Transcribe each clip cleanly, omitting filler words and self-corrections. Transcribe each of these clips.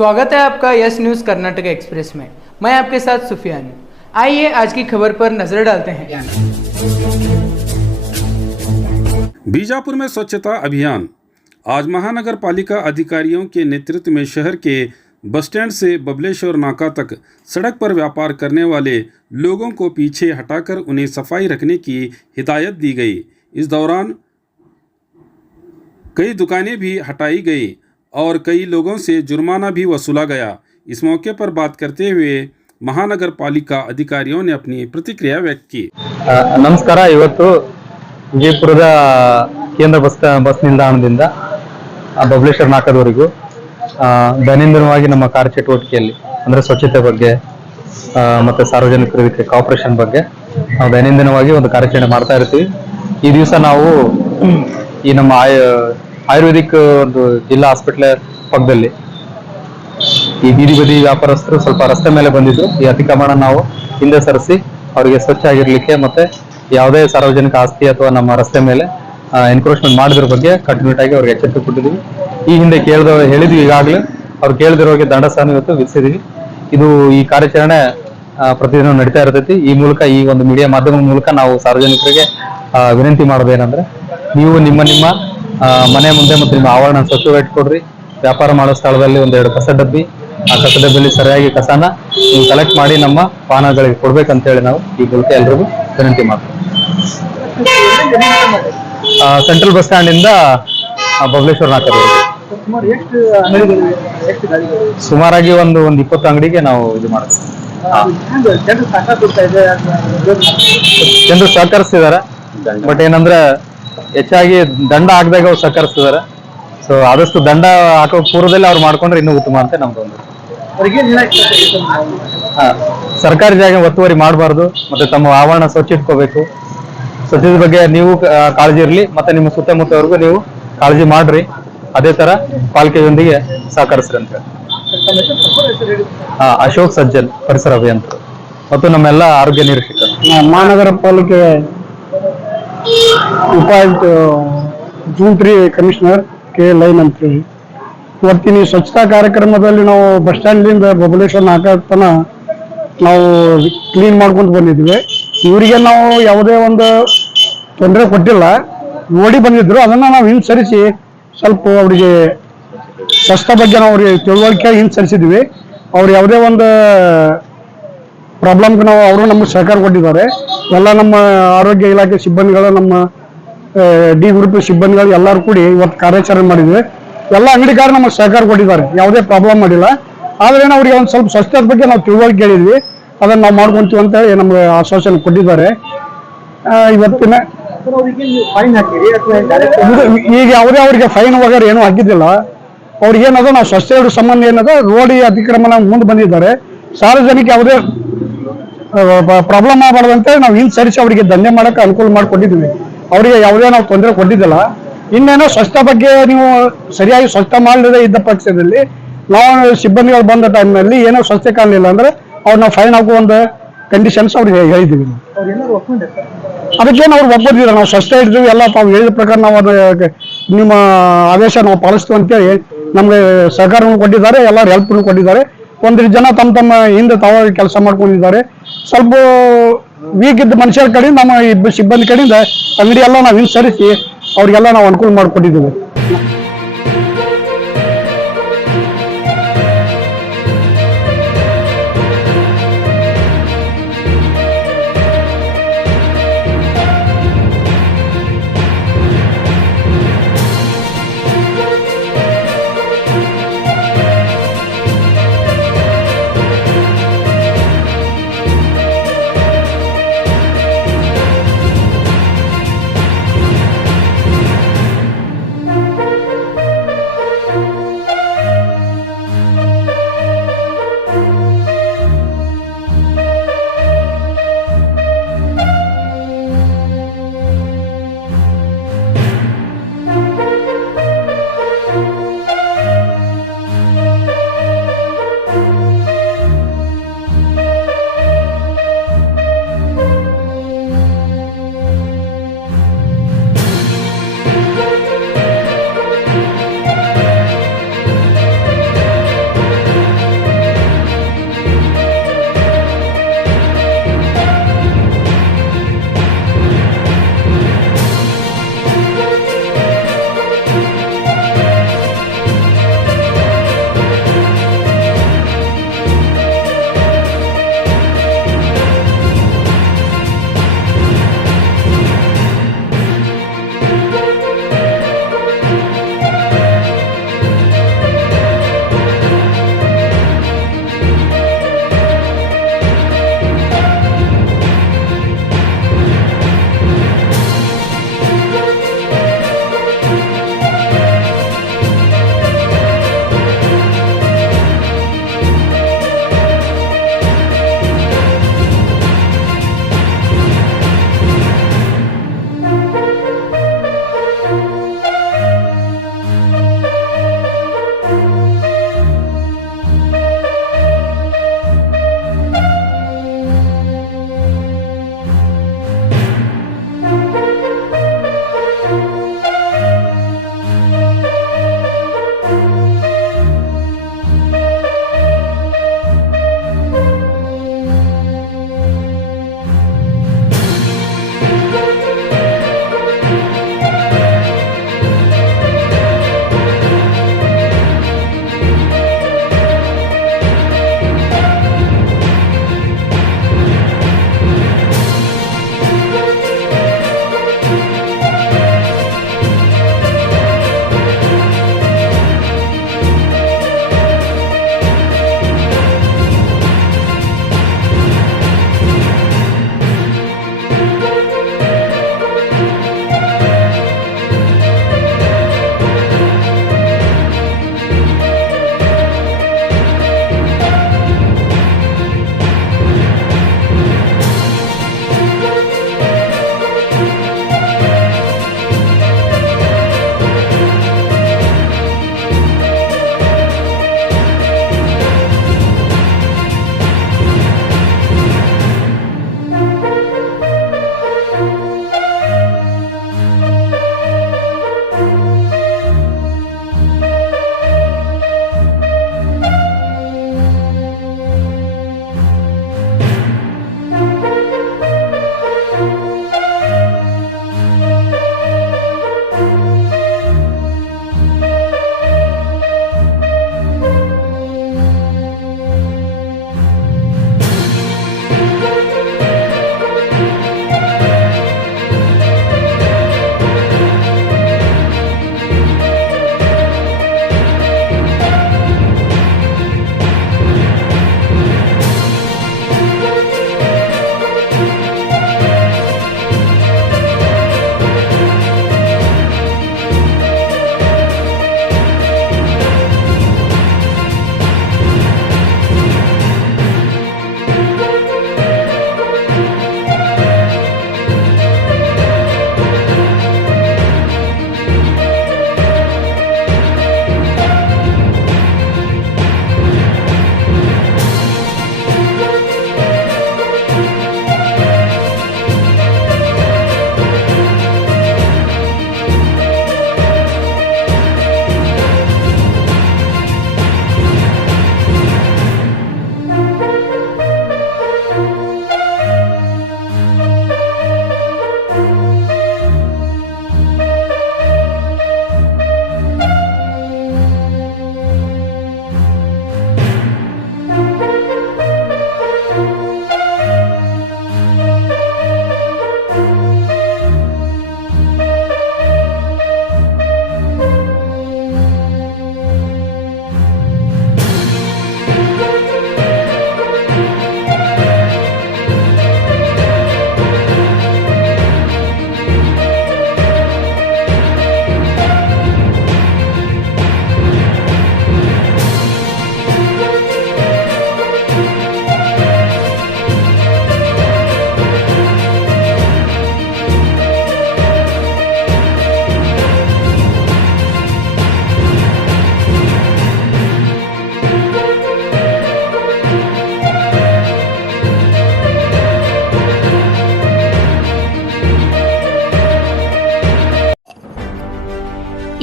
स्वागत है आपका यस न्यूज़ कर्नाटक एक्सप्रेस में। मैं आपके साथ सुफियान हूं। आइए आज की खबर पर नजर डालते हैं। बीजापुर में स्वच्छता अभियान। आज महानगर पालिका अधिकारियों के नेतृत्व में शहर के बस स्टैंड से बबलेश्वर नाका तक सड़क पर व्यापार करने वाले लोगों को पीछे हटाकर उन्हें सफाई रखने की हिदायत दी गई। इस दौरान कई दुकानें भी हटाई गई और कई लोगों से जुर्माना भी वसूला गया। इस मौके पर बात करते हुए महानगर पालिका अधिकारियों ने अपनी प्रतिक्रिया व्यक्त की। ನಮಸ್ಕಾರ. ಇವತ್ತು ವಿಜಯಪುರದ ಕೇಂದ್ರ ಬಸ್ ನಿಲ್ದಾಣದಿಂದ ಬಬಲೇಶ್ವರ ನಾಕದವರೆಗೂ ದೈನಂದಿನವಾಗಿ ನಮ್ಮ ಕಾರ್ಯಚಟುವಟಿಕೆಯಲ್ಲಿ ಅಂದರೆ ಸ್ವಚ್ಛತೆ ಬಗ್ಗೆ ಮತ್ತು ಸಾರ್ವಜನಿಕ ವೇದಿಕೆ ಕಾಪರೇಷನ್ ಬಗ್ಗೆ ನಾವು ದೈನಂದಿನವಾಗಿ ಒಂದು ಕಾರ್ಯಾಚರಣೆ ಮಾಡ್ತಾ ಇರ್ತೀವಿ. ಈ ದಿವಸ ನಾವು ಈ ನಮ್ಮ ಆಯುರ್ವೇದಿಕ್ ಒಂದು ಜಿಲ್ಲಾ ಹಾಸ್ಪಿಟಲ್ ಪಕ್ಕದಲ್ಲಿ ಈ ಬೀದಿ ಬದಿ ವ್ಯಾಪಾರಸ್ಥರು ಸ್ವಲ್ಪ ರಸ್ತೆ ಮೇಲೆ ಬಂದಿದ್ರು. ಈ ಅತಿಕ್ರಮಣ ನಾವು ಹಿಂದೆ ಸರಿಸಿ ಅವರಿಗೆ ಸ್ವಚ್ಛ ಆಗಿರ್ಲಿಕ್ಕೆ ಮತ್ತೆ ಯಾವುದೇ ಸಾರ್ವಜನಿಕ ಆಸ್ತಿ ಅಥವಾ ನಮ್ಮ ರಸ್ತೆ ಮೇಲೆ ಎನ್ಕ್ರೋಚ್ಮೆಂಟ್ ಮಾಡೋದ್ರ ಬಗ್ಗೆ ಕಂಟಿನ್ಯೂಟ್ ಆಗಿ ಅವ್ರಿಗೆ ಎಚ್ಚರಿಕೆ ಕೊಟ್ಟಿದ್ದೀವಿ. ಈ ಹಿಂದೆ ಹೇಳಿದ್ವಿ, ಈಗಾಗಲೇ ಅವ್ರು ಕೇಳಿದಿರೋರಿಗೆ ದಂಡ ಸಹ ಇವತ್ತು ವಿಧಿಸಿದೀವಿ. ಇದು ಈ ಕಾರ್ಯಾಚರಣೆ ಪ್ರತಿದಿನ ನಡೀತಾ ಇರ್ತೈತಿ. ಈ ಮೂಲಕ ಈ ಒಂದು ಮೀಡಿಯಾ ಮಾಧ್ಯಮದ ಮೂಲಕ ನಾವು ಸಾರ್ವಜನಿಕರಿಗೆ ವಿನಂತಿ ಮಾಡೋದೇನೆಂದ್ರೆ, ನೀವು ನಿಮ್ಮ ಮನೆ ಮುಂದೆ ಮತ್ತು ನಿಮ್ಮ ಆವರಣ ಸ್ವಚ್ಛವಾಗಿಟ್ಕೊಡ್ರಿ. ವ್ಯಾಪಾರ ಮಾಡೋ ಸ್ಥಳದಲ್ಲಿ ಒಂದೆರಡು ಕಸ ಡಬ್ಬಿ, ಆ ಕಸ ಡಬ್ಬಿಯಲ್ಲಿ ಸರಿಯಾಗಿ ಕಸನ ನೀವು ಕಲೆಕ್ಟ್ ಮಾಡಿ ನಮ್ಮ ವಾಹನಗಳಿಗೆ ಕೊಡ್ಬೇಕಂತೇಳಿ ನಾವು ಈ ಮೂಲಕ ಎಲ್ರಿಗೂ ವಿನಂತಿ ಮಾಡ್ತೀವಿ. ಸೆಂಟ್ರಲ್ ಬಸ್ ಸ್ಟ್ಯಾಂಡ್ ಇಂದ ಬಬಲೇಶ್ವರ ನಾಕದವರೆಗೆ ಸುಮಾರಾಗಿ ಒಂದು 20 ಅಂಗಡಿಗೆ ನಾವು ಇದು ಮಾಡ್ತೀವಿ. ಜನರು ಸಹಕರಿಸ್ತಿದ್ದಾರೆ. ಬಟ್ ಏನಂದ್ರೆ ಹೆಚ್ಚಾಗಿ ದಂಡ ಹಾಕಿದಾಗ ಅವ್ರು ಸಹಕರಿಸ್ತಿದ್ದಾರೆ. ಸೊ ಆದಷ್ಟು ದಂಡ ಹಾಕೋ ಪೂರ್ವದಲ್ಲಿ ಅವ್ರು ಮಾಡ್ಕೊಂಡ್ರೆ ಇನ್ನೂ ಉತ್ತಮ ಅಂತ ನಮ್ದೊಂದು. ಸರ್ಕಾರಿ ಜಾಗ ಒತ್ತುವರಿ ಮಾಡಬಾರ್ದು, ಮತ್ತೆ ತಮ್ಮ ಆವರಣ ಸ್ವಚ್ಛ ಇಟ್ಕೋಬೇಕು. ಸ್ವಚ್ಛತೆ ಬಗ್ಗೆ ನೀವು ಕಾಳಜಿ ಇರಲಿ, ಮತ್ತೆ ನಿಮ್ಮ ಸುತ್ತಮುತ್ತವರೆಗೂ ನೀವು ಕಾಳಜಿ ಮಾಡ್ರಿ. ಅದೇ ತರ ಪಾಲಿಕೆಯೊಂದಿಗೆ ಸಹಕರಿಸ್ರಿ ಅಂತ ಹೇಳಿ. ಅಶೋಕ್ ಸಜ್ಜನ್, ಪರಿಸರ ಅಭಿಯಂತರು ಮತ್ತು ನಮ್ಮೆಲ್ಲ ಆರೋಗ್ಯ ನಿರೀಕ್ಷಕರು. ಮಹಾನಗರ ಪಾಲಿಕೆ ಉಪಾಯುಕ್ತ ಜೂನ್ 3 ಕಮಿಷನರ್ ಕೆ ಲೈನ್ ಅಂತೇಳಿ ಇವತ್ತಿನ ಈ ಸ್ವಚ್ಛತಾ ಕಾರ್ಯಕ್ರಮದಲ್ಲಿ ನಾವು ಬಸ್ ಸ್ಟ್ಯಾಂಡ್ನಿಂದ ಬಬಲೇಶ್ವರ ನಾಕ ತನ ನಾವು ಕ್ಲೀನ್ ಮಾಡ್ಕೊಂಡು ಬಂದಿದ್ವಿ. ಇವರಿಗೆ ನಾವು ಯಾವುದೇ ಒಂದು ತೊಂದರೆ ಕೊಟ್ಟಿಲ್ಲ, ನೋಡಿ ಬಂದಿದ್ರು. ಅದನ್ನ ನಾವು ಹಿಂಸರಿಸಿ ಸ್ವಲ್ಪ ಅವರಿಗೆ ಸ್ವಚ್ಛತಾ ಬಗ್ಗೆ ನಾವು ಅವ್ರಿಗೆ ತಿಳುವಳಿಕೆ ಹಿಂಸರಿಸಿದ್ವಿ. ಅವ್ರು ಯಾವುದೇ ಒಂದು ಪ್ರಾಬ್ಲಮ್ಗೆ ನಾವು ಅವರು ನಮಗೆ ಸಹಕಾರ ಕೊಟ್ಟಿದ್ದಾರೆ. ಎಲ್ಲ ನಮ್ಮ ಆರೋಗ್ಯ ಇಲಾಖೆ ಸಿಬ್ಬಂದಿಗಳು, ನಮ್ಮ ಡಿ ಗ್ರೂಪ್ ಸಿಬ್ಬಂದಿಗಳು ಎಲ್ಲರೂ ಕೂಡಿ ಇವತ್ತು ಕಾರ್ಯಾಚರಣೆ ಮಾಡಿದ್ವಿ. ಎಲ್ಲ ಅಂಗಡಿಕಾರರು ನಮಗೆ ಸಹಕಾರ ಕೊಟ್ಟಿದ್ದಾರೆ, ಯಾವುದೇ ಪ್ರಾಬ್ಲಮ್ ಮಾಡಿಲ್ಲ. ಆದ್ರೆ ಅವ್ರಿಗೆ ಒಂದು ಸ್ವಲ್ಪ ಸ್ವಚ್ಛತೆ ಬಗ್ಗೆ ನಾವು ತಿಳುವಳಿಕೆ ಹೇಳಿದ್ವಿ, ಅದನ್ನು ನಾವು ಮಾಡ್ಕೊಂತೀವಿ ಅಂತ ಹೇಳಿ ನಮ್ಗೆ ಆಶ್ವಾಸನೆ ಕೊಟ್ಟಿದ್ದಾರೆ. ಇವತ್ತಿನ ಈಗ ಯಾವುದೇ ಅವರಿಗೆ ಫೈನ್ ವಗೇರೆ ಏನೂ ಹಾಕಿದ್ದಿಲ್ಲ. ಅವ್ರಿಗೆ ಏನದ ನಾವು ಸ್ವಚ್ಛತೆ ಸಂಬಂಧ ಏನದ ರೋಡ್ ಅತಿಕ್ರಮಣ ಮುಂದೆ ಬಂದಿದ್ದಾರೆ. ಸಾರ್ವಜನಿಕ ಯಾವುದೇ ಪ್ರಾಬ್ಲಮ್ ಆಗಬಾರ್ದಂತೆ ನಾವು ಹಿಂಸರಿಸಿ ಅವರಿಗೆ ದಂಧೆ ಮಾಡಕ್ಕೆ ಅನುಕೂಲ ಮಾಡಿಕೊಟ್ಟಿದ್ವಿ. ಅವರಿಗೆ ಯಾವುದೇ ನಾವು ತೊಂದರೆ ಕೊಟ್ಟಿದ್ದಿಲ್ಲ. ಇನ್ನೇನೋ ಸ್ವಚ್ಛತಾ ಬಗ್ಗೆ ನೀವು ಸರಿಯಾಗಿ ಸ್ವಚ್ಛತಾ ಮಾಡದೇ ಇದ್ದ ಪಕ್ಷದಲ್ಲಿ ನಾವು ಸಿಬ್ಬಂದಿಗಳು ಬಂದ ಟೈಮ್ನಲ್ಲಿ ಏನೋ ಸ್ವಚ್ಛತೆ ಕಾಣಲಿಲ್ಲ ಅಂದ್ರೆ ಅವ್ರು ನಾವು ಫೈನ್ ಹಾಕುವ ಒಂದು ಕಂಡೀಷನ್ಸ್ ಅವ್ರಿಗೆ ಹೇಳಿದ್ದೀವಿ. ಅದಕ್ಕೇನು ಅವ್ರು ಒಪ್ಪದಿಲ್ಲ. ನಾವು ಸ್ವಚ್ಛತೆ ಇಡ್ತೀವಿ, ಎಲ್ಲ ತಾವು ಹೇಳಿದ ಪ್ರಕಾರ ನಾವು ಅದು ನಿಮ್ಮ ಆದೇಶ ನಾವು ಪಾಲಿಸ್ತೀವಿ ಅಂತೇಳಿ ನಮಗೆ ಸಹಕಾರವನ್ನು ಕೊಟ್ಟಿದ್ದಾರೆ, ಎಲ್ಲರೂ ಹೆಲ್ಪ್ನು ಕೊಟ್ಟಿದ್ದಾರೆ. ಒಂದಿಷ್ಟು ಜನ ತಮ್ಮ ಹಿಂದೆ ತಾವಾಗಿ ಕೆಲಸ ಮಾಡ್ಕೊಂಡಿದ್ದಾರೆ. ಸ್ವಲ್ಪ ವೀಕ್ ಇದ್ದ ಮನುಷ್ಯರ ಕಡೆಯಿಂದ ನಮ್ಮ ಸಿಬ್ಬಂದಿ ಕಡೆಯಿಂದ ಅಂಗಡಿ ಎಲ್ಲ ನಾವು ಹಿಂಸರಿಸಿ ಅವ್ರಿಗೆಲ್ಲ ನಾವು ಅನುಕೂಲ ಮಾಡಿಕೊಟ್ಟಿದ್ದೀವಿ.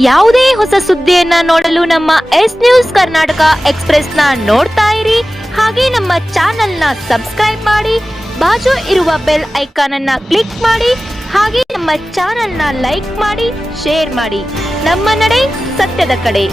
ಯಾವುದೇ ಹೊಸ ಸುದ್ದಿಯನ್ನ ನೋಡಲು ನಮ್ಮ ಎಸ್ ನ್ಯೂಸ್ ಕರ್ನಾಟಕ ಎಕ್ಸ್ಪ್ರೆಸ್ ನ ನೋಡ್ತಾ ಇರಿ. ಹಾಗೆ ನಮ್ಮ ಚಾನೆಲ್ ನ ಸಬ್ಸ್ಕ್ರೈಬ್ ಮಾಡಿ, ಬಾಜು ಇರುವ ಬೆಲ್ ಐಕಾನ್ ಅನ್ನ ಕ್ಲಿಕ್ ಮಾಡಿ. ಹಾಗೆ ನಮ್ಮ ಚಾನೆಲ್ ನ ಲೈಕ್ ಮಾಡಿ, ಶೇರ್ ಮಾಡಿ. ನಮ್ಮ ನಡೆ ಸತ್ಯದ ಕಡೆ.